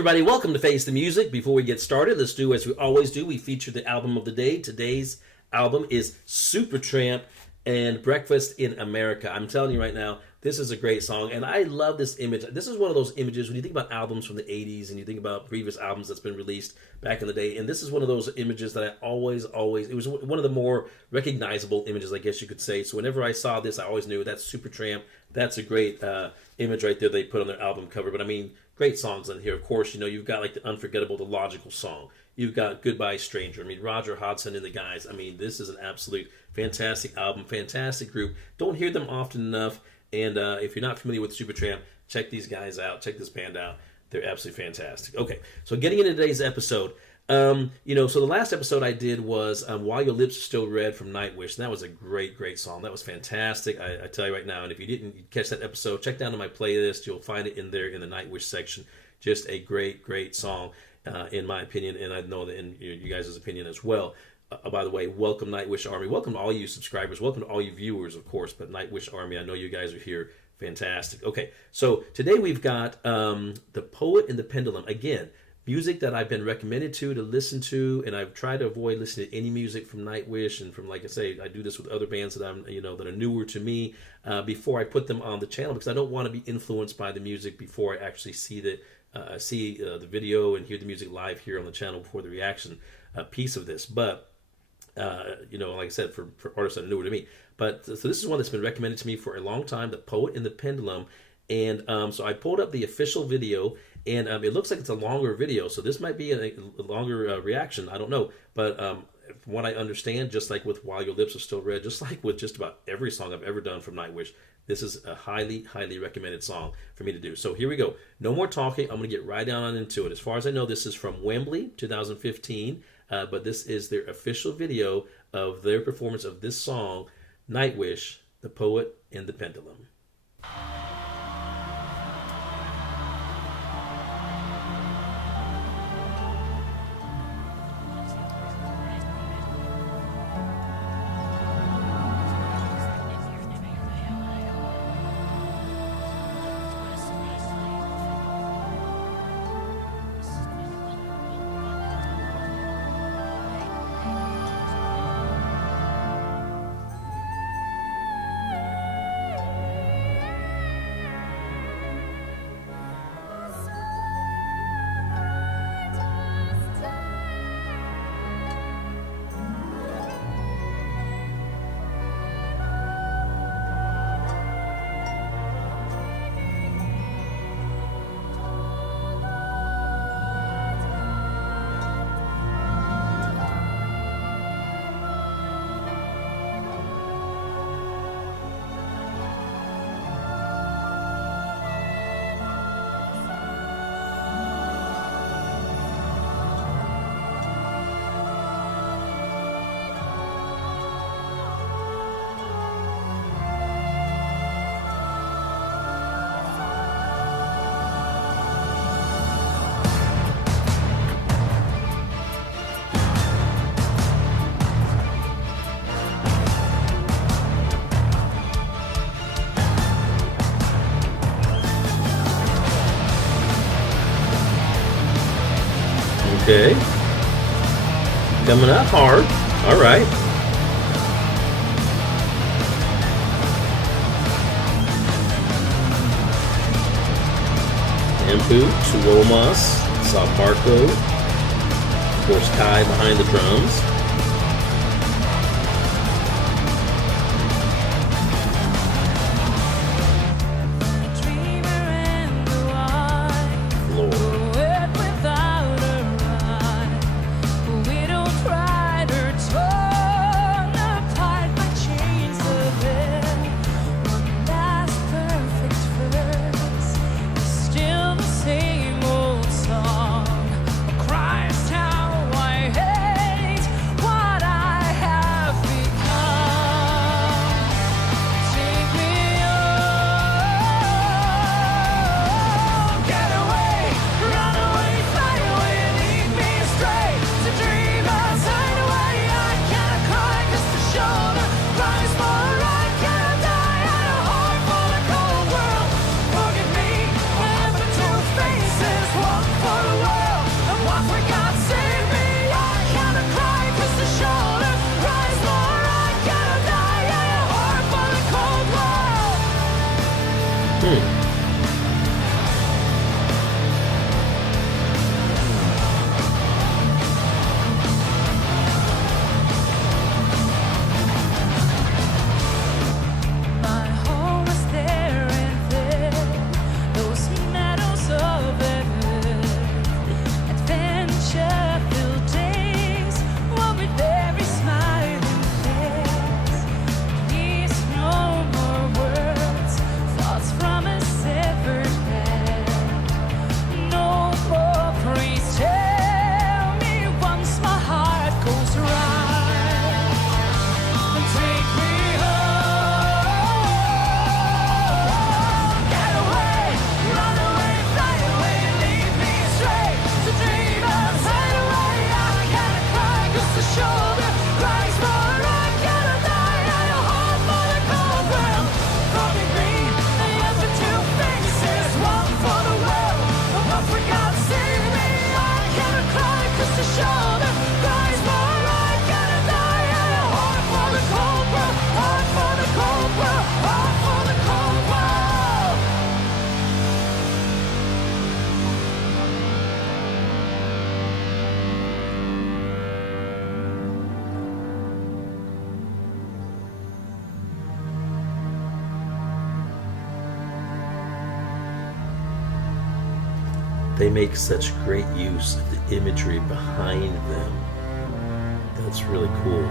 everybody, welcome to Face the Music. Before we get started, let's do as we always do. We feature the album of the day. Today's album is Supertramp and Breakfast in America. I'm telling you right now, this is a great song, and I love this image. This is one of those images when you think about albums from the 80s and you think about previous albums that's been released back in the day, and this is one of those images that I always, it was one of the more recognizable images, I guess you could say. So whenever I saw this, I always knew that's Supertramp. That's a great image right there they put on their album cover. But I mean, great songs on here. Of course, you know, you've got like the Unforgettable, the Logical Song. You've got Goodbye Stranger. I mean, Roger Hodgson and the guys. I mean, this is an absolute fantastic album, fantastic group. Don't hear them often enough. And if you're not familiar with Supertramp, check these guys out. Check this band out. They're absolutely fantastic. Okay, so getting into today's episode. So the last episode I did was While Your Lips Are Still Red from Nightwish. And that was a great, great song. That was fantastic. I tell you right now. And if you didn't catch that episode, check down to my playlist. You'll find it in there in the Nightwish section. Just a great, great song, in my opinion. And I know that in you guys' opinion as well. By the way, welcome Nightwish Army. Welcome to all you subscribers. Welcome to all you viewers, of course. But Nightwish Army, I know you guys are here. Fantastic. Okay, so today we've got The Poet and the Pendulum. Again, music that I've been recommended to listen to, and I've tried to avoid listening to any music from Nightwish. And from, like I say, I do this with other bands that that are newer to me before I put them on the channel, because I don't want to be influenced by the music before I actually see the video and hear the music live here on the channel before the reaction piece of this. But like I said, for artists that are newer to me. But so this is one that's been recommended to me for a long time, The Poet and the Pendulum. And so I pulled up the official video, and it looks like it's a longer video. So this might be a longer reaction. I don't know. But from what I understand, just like with While Your Lips Are Still Red, just like with just about every song I've ever done from Nightwish, this is a highly, highly recommended song for me to do. So here we go. No more talking. I'm going to get right down into it. As far as I know, this is from Wembley, 2015. But this is their official video of their performance of this song, Nightwish, The Poet and the Pendulum. Okay. Coming up hard. All right. Empu, Tuomas, saw Marco. Of course, Kai behind the drums. They make such great use of the imagery behind them. That's really cool.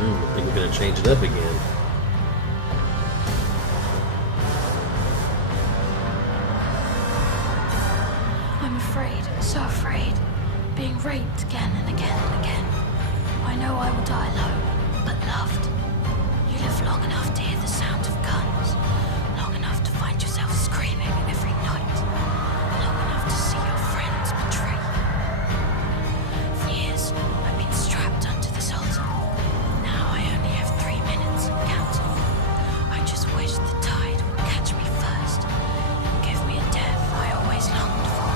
I think we're going to change it up again. I'm afraid, so afraid, being raped again and again and again. I know I will die alone, but loved. You live long enough to hear the sound of guns, long enough to find yourself screaming every night, long enough to see your friends betray you. For years, I've been strapped onto this altar. Now I only have 3 minutes and counting. I just wish the tide would catch me first and give me a death I always longed for.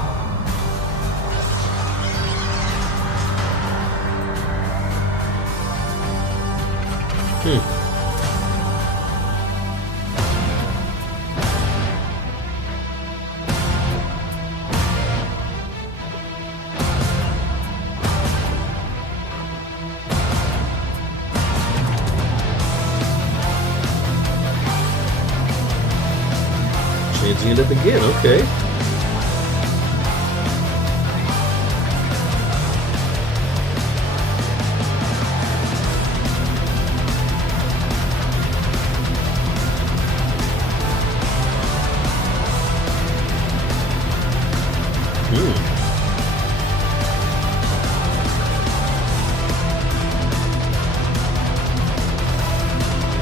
Changing it up again, okay.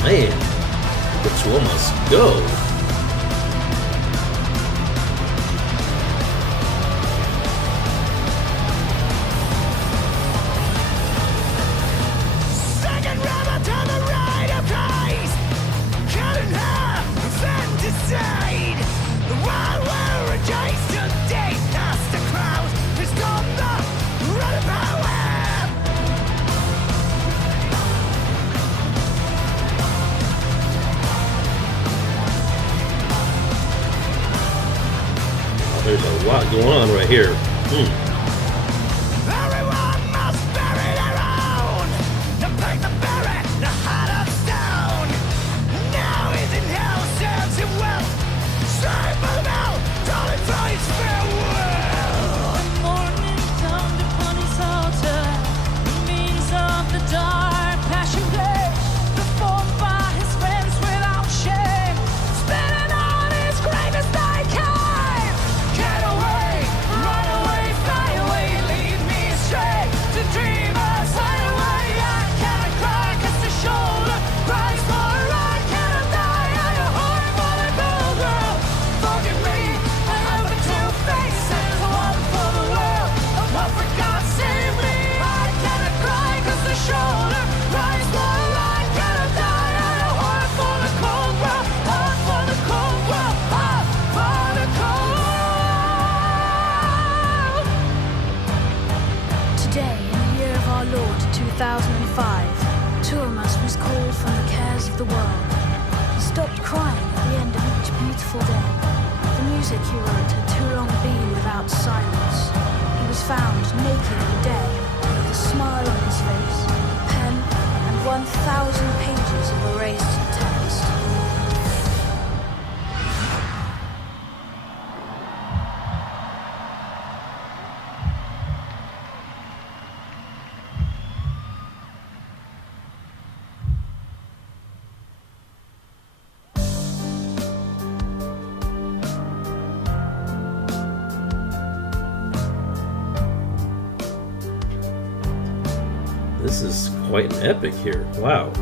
Man, the tour must go. There's a lot going on right here. Everyone must bury their own. To pick the berry, the heart of stone. Now he's in hell, serves him well. Strive for the bell, calling for his farewell. The morning dawned upon his altar, the means of the dark the world. He stopped crying at the end of each beautiful day. The music he wrote had too long been without silence. He was found naked and dead, with a smile on his face, a pen, and 1,000 pages of erased text. This is quite an epic here. Wow.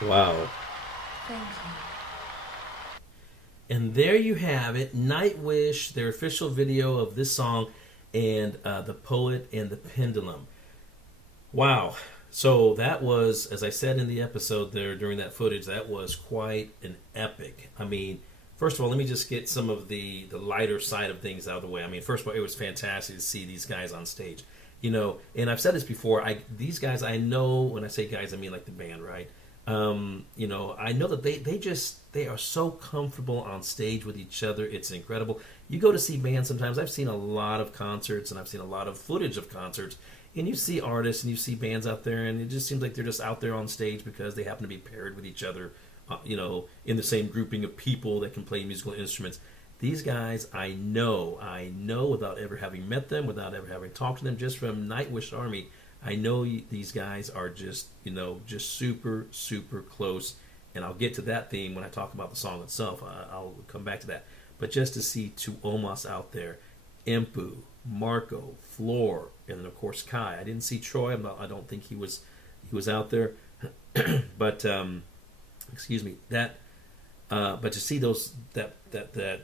Wow. Thank you. And there you have it, Nightwish, their official video of this song, and The Poet and the Pendulum. Wow. So that was, as I said in the episode there during that footage, that was quite an epic. I mean, first of all, let me just get some of the lighter side of things out of the way. I mean, first of all, it was fantastic to see these guys on stage. You know, and I've said this before, these guys, I know, when I say guys, I mean like the band, right? You know, I know that they are so comfortable on stage with each other. It's incredible. You go to see bands sometimes. I've seen a lot of concerts and I've seen a lot of footage of concerts, and you see artists and you see bands out there, and it just seems like they're just out there on stage because they happen to be paired with each other in the same grouping of people that can play musical instruments. These guys, I know without ever having met them, without ever having talked to them, just from Nightwish Army, I know these guys are just super, super close. And I'll get to that theme when I talk about the song itself. I'll come back to that. But just to see Tuomas out there, Empu, Marco, Floor, and then of course Kai. I didn't see Troy. I don't think he was out there. But excuse me. But to see that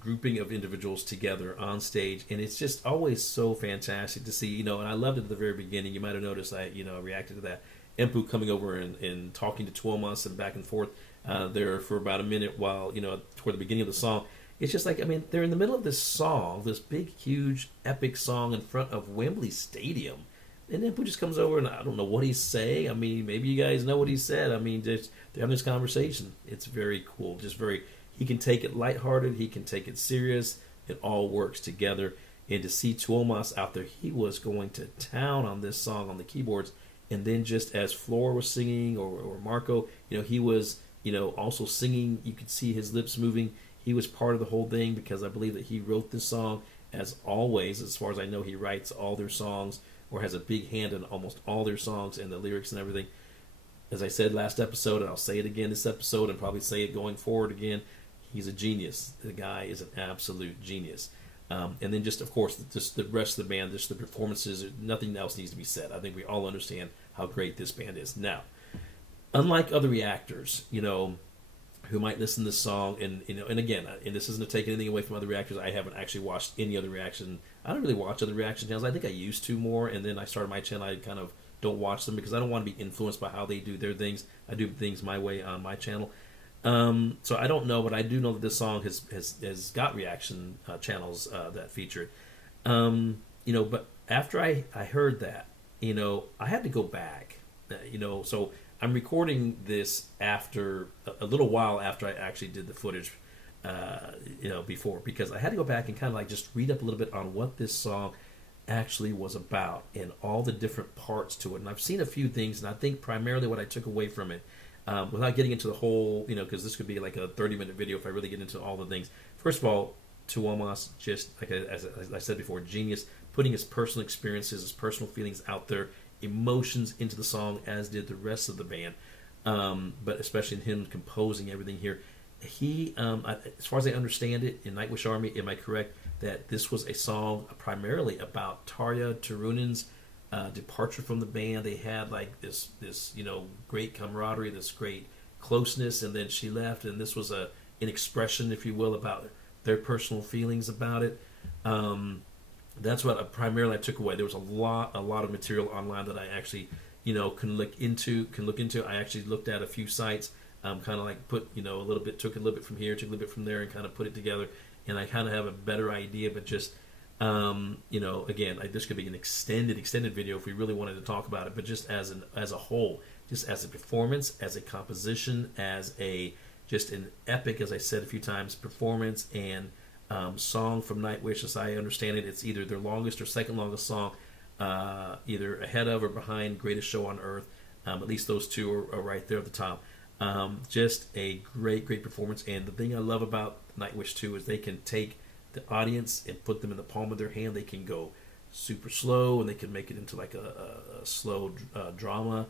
grouping of individuals together on stage, and it's just always so fantastic to see. And I loved it at the very beginning. You might have noticed I reacted to that. Empu coming over and talking to Tuomas and back and forth there for about a minute while, toward the beginning of the song. It's just like, they're in the middle of this song, this big, huge, epic song in front of Wembley Stadium. And Empu just comes over and I don't know what he's saying. Maybe you guys know what he said. They're having this conversation. It's very cool. He can take it lighthearted. He can take it serious. It all works together. And to see Tuomas out there, he was going to town on this song on the keyboards. And then just as Floor was singing or Marco, he was, also singing. You could see his lips moving. He was part of the whole thing because I believe that he wrote this song. As always, as far as I know, he writes all their songs or has a big hand in almost all their songs and the lyrics and everything. As I said last episode, and I'll say it again this episode and probably say it going forward again, he's a genius. The guy is an absolute genius. And then just, of course, just the rest of the band, just the performances, nothing else needs to be said. I think we all understand how great this band is. Now, unlike other reactors, who might listen to this song, and again, and this isn't to take anything away from other reactors. I haven't actually watched any other reaction. I don't really watch other reaction channels. I think I used to more, and then I started my channel. I kind of don't watch them because I don't want to be influenced by how they do their things. I do things my way on my channel. So I don't know, but I do know that this song has got reaction channels that feature it. But after I heard that, I had to go back. So I'm recording this after a little while after I actually did the footage, before, because I had to go back and kind of like just read up a little bit on what this song actually was about and all the different parts to it. And I've seen a few things, and I think primarily what I took away from it, without getting into the whole, because this could be like a 30-minute video if I really get into all the things. First of all, Tuomas, just like as I said before, genius, putting his personal experiences, his personal feelings out there, emotions into the song, as did the rest of the band. But especially in him composing everything here. He, as far as I understand it, in Nightwish Army, am I correct that this was a song primarily about Tarja Turunen's departure from the band? They had like this great camaraderie, this great closeness, and then she left, and this was an expression, if you will, about their personal feelings about it. That's what primarily I took away. There was a lot of material online that I actually, can look into. I actually looked at a few sites, kind of like put, took a little bit from here, took a little bit from there, and kind of put it together. And I kind of have a better idea, but just, again, this could be an extended video if we really wanted to talk about it. But just as a whole, just as a performance, as a composition, as just an epic, as I said a few times, performance and song from Nightwish, as I understand it, it's either their longest or second longest song, either ahead of or behind Greatest Show on Earth. At least those two are right there at the top. Just a great performance. And the thing I love about Nightwish 2 is they can take the audience and put them in the palm of their hand. They can go super slow, and they can make it into like a slow drama,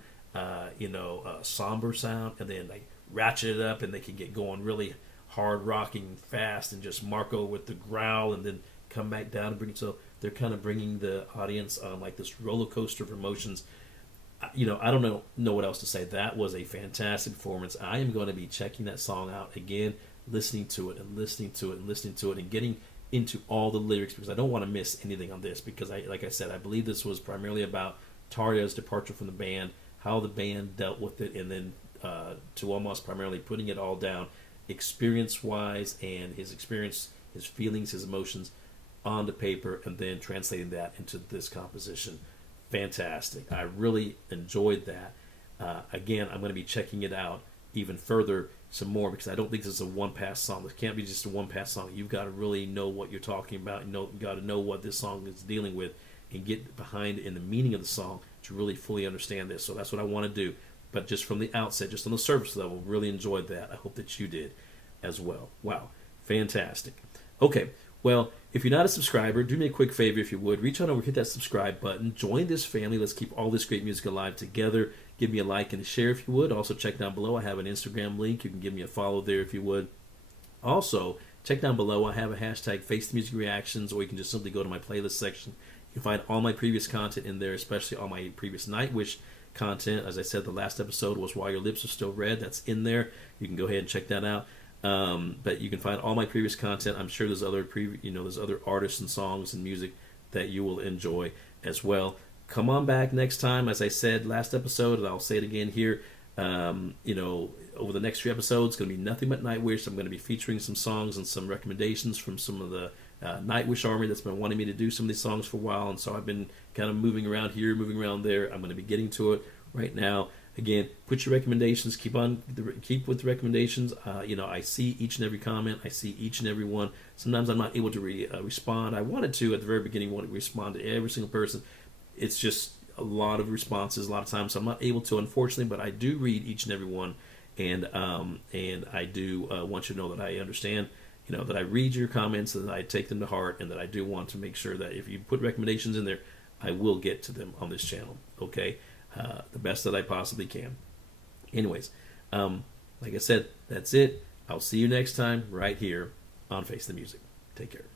somber sound, and then like ratchet it up, and they can get going really hard rocking fast, and just Marco with the growl, and then come back down and bring it. So they're kind of bringing the audience on like this roller coaster of emotions. I don't know what else to say. That was a fantastic performance. I am going to be checking that song out again, listening to it, and getting into all the lyrics, because I don't want to miss anything on this, because like I said, I believe this was primarily about Tarja's departure from the band, how the band dealt with it, and then to almost primarily putting it all down experience-wise, and his experience, his feelings, his emotions onto paper, and then translating that into this composition. Fantastic. I really enjoyed that. Again, I'm going to be checking it out even further some more, because I don't think this is a one-pass song. This can't be just a one-pass song. You've got to really know what you're talking about. You've got to know what this song is dealing with and get behind in the meaning of the song to really fully understand this. So that's what I want to do. but just from the outset, just on the surface level, really enjoyed that. I hope that you did as well. Wow, fantastic. Okay, well, if you're not a subscriber, do me a quick favor if you would. Reach on over, hit that subscribe button. Join this family. Let's keep all this great music alive together. Give me a like and a share if you would. Also, check down below. I have an Instagram link. You can give me a follow there if you would. Also, check down below. I have a hashtag Face the Music Reactions, or you can just simply go to my playlist section. You can find all my previous content in there, especially all my previous Nightwish content. As I said, the last episode was While Your Lips Are Still Red. That's in there. You can go ahead and check that out. But you can find all my previous content. I'm sure there's other artists and songs and music that you will enjoy as well. Come on back next time, as I said last episode, and I'll say it again here. Over the next few episodes, it's going to be nothing but Nightwish. I'm going to be featuring some songs and some recommendations from some of the Nightwish Army that's been wanting me to do some of these songs for a while, and so I've been kind of moving around here, moving around there. I'm going to be getting to it right now. Again, put your recommendations. Keep with the recommendations. I see each and every comment. I see each and every one. Sometimes I'm not able to respond. I wanted to at the very beginning. Want to respond to every single person. It's just a lot of responses, a lot of times, so I'm not able to, unfortunately. But I do read each and every one, and I do want you to know that I understand. That I read your comments, and that I take them to heart, and that I do want to make sure that if you put recommendations in there, I will get to them on this channel. Okay. The best that I possibly can. Anyways, like I said, that's it. I'll see you next time right here on Face the Music. Take care.